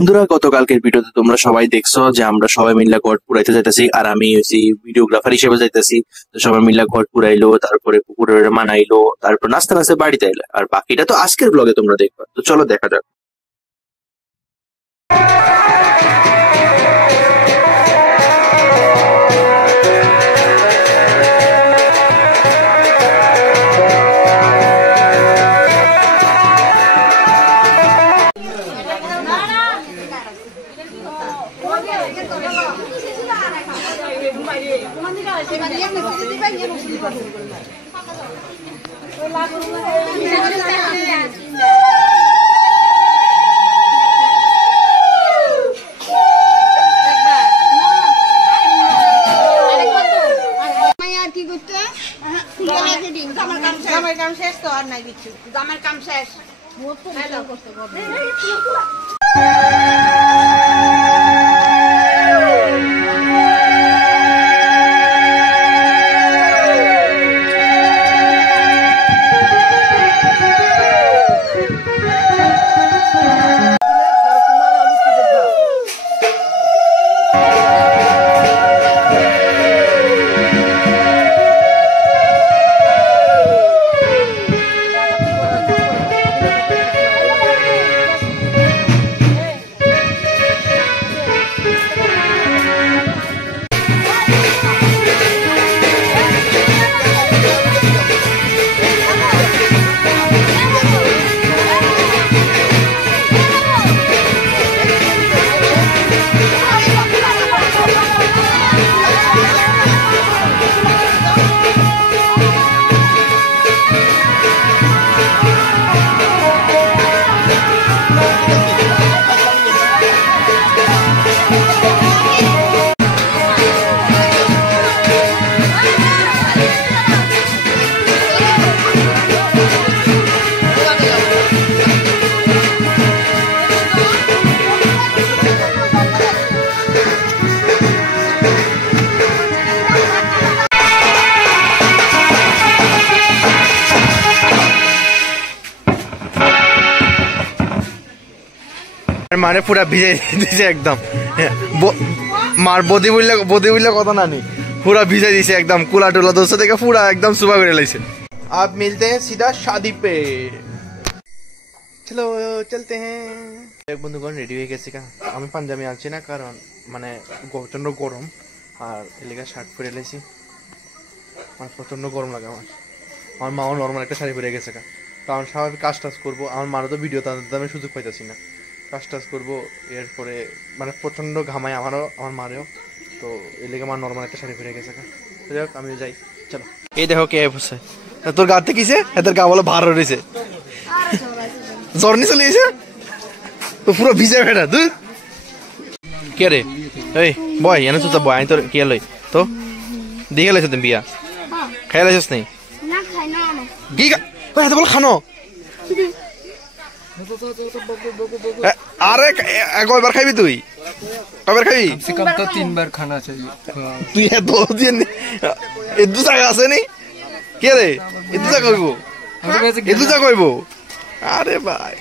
বন্ধুরা গতকালকের ভিডিওতে তোমরা সবাই দেখছো যে আমরা সবাই মিল্লা ঘট পুরাইতে যাইতেছি আর আমি হইছি ভিডিওগ্রাফার হিসেবে যাইতেছি। তো সবাই মিল্লা ঘট পুরাইলো, তারপরে পুকুরে মানাইলো, তারপর নাস্তা নাস্তা বাড়িতে এলো। আর বাকিটা তো আজকের ব্লগে তোমরা দেখবা। তো চলো দেখা যাক। मारे पूरा भिजे दिसे एकदम मार बोदी बोलले कत ना नहीं पूरा भिजे दिसे एकदम कुला टुला दोस्तों देखे पूरा एकदम सुबह कर लाइसे। आप मिलते हैं सीधा शादी पे, चलो चलते हैं। एक बंधुगण रेडी हो गेছে কা আমি পাঞ্জাবি আনছি না কারণ মানে প্রচন্ড গরম আর এলাকা শার্ট পরে লাইছি আর প্রচন্ড গরম লাগে আমার মাও নরমাল একটা শাড়ি পরে গেছে কা কারণ স্বাভাবিক কাজ টাজ করবো আমার মারও তো ভিডিও তাদের আমি সুযোগ পাইতাছি না কাজ টাজ করবো এরপরে মানে প্রচন্ড ঘামায় আমারও আমার মারেও তো এই লেগে আমার নরমাল একটা শাড়ি পরে গেছে কা যাই হোক আমি যাই চলো। এই দেখো কে বসে তোর গাতে কিসে এদের গা বলে ভার রয়েছে জ্বর নিয়ে চলে গেছে তো পুরো ভিজে ফেটা তুই কে রে এই বয় এনে তো বয় আমি তোর কে লই তো দেখে লাইছ তুমি বিয়া খাই লাইছিস নাই কি এত বলে খানো আরে কয়বার খাইবি তুই কয়বার খাবি তো 3 বার খানা চাই তুই এত দিন এদু জায়গা আছে নি কে রে এদু জায়গা কইবো এদু জায়গা কইবো আরে ভাই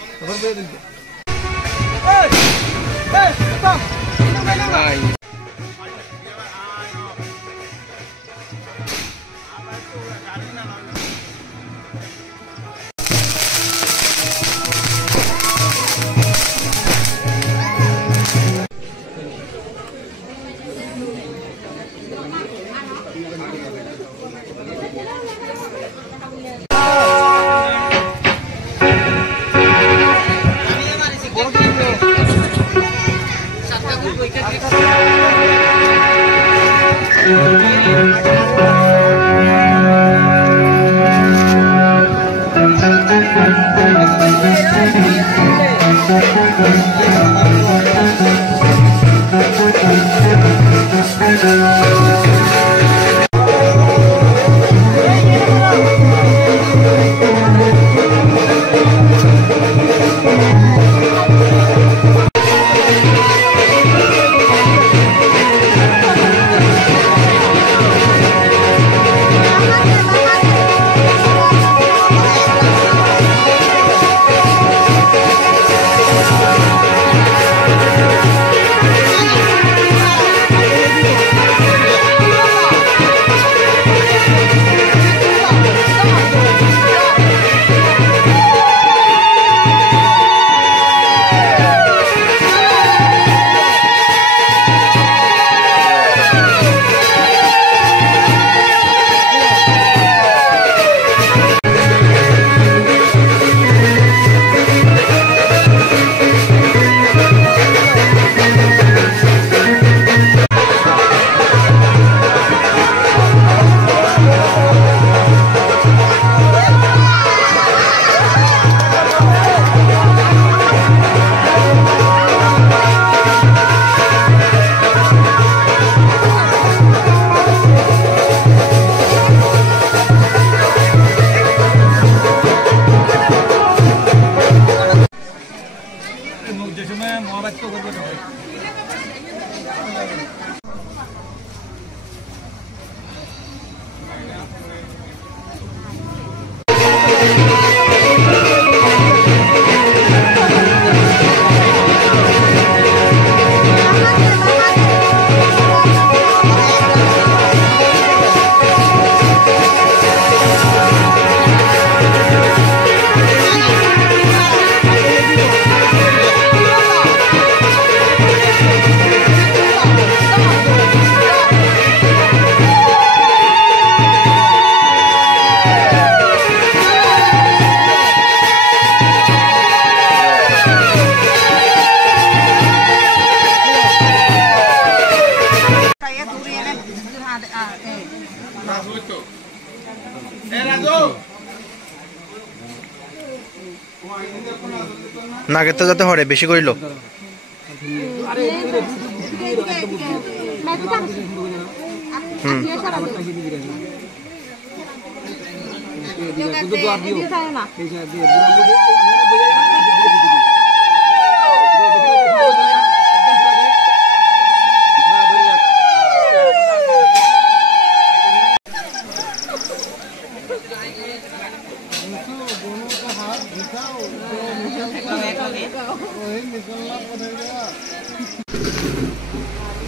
নাগের তো যাতে হরে বেশি করিল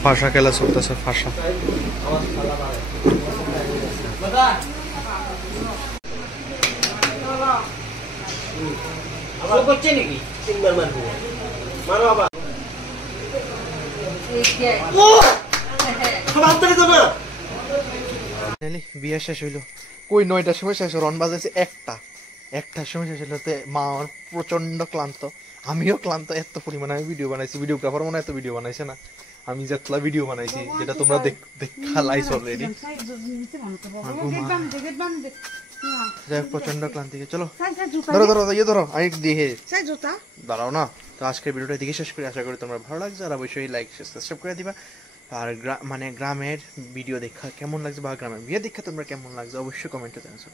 ফাঁসা খেলা চলতেছে ফাঁসা বিয়ে শেষ হইলো কই 9টার সময় শেষ রন বাজাইছে একটার সময় শেষ হইলো মা আমার প্রচন্ড ক্লান্ত আমিও ক্লান্ত এত পরিমাণে আমি ভিডিও বানাইছি ভিডিওগ্রাফার মনে এত ভিডিও বানাইছে না আমি যেতলা ভিডিও বানাইছি যেটা তোমরা দেখা লাইছ অলরেডি প্রচন্ড ক্লান্তি চলো ধরো ধরো আরেক দিয়ে দাঁড়াও না তো আজকের ভিডিওটা এদিকে শেষ করি আশা করি তোমরা ভালো লাগছে আর অবশ্যই লাইক সাবস্ক্রাইব করে দিবা আর মানে গ্রামের ভিডিও দেখা কেমন লাগছে বা গ্রামের বিয়ে দেখা তোমরা কেমন লাগছে অবশ্যই কমেন্টে জানাচ্ছো।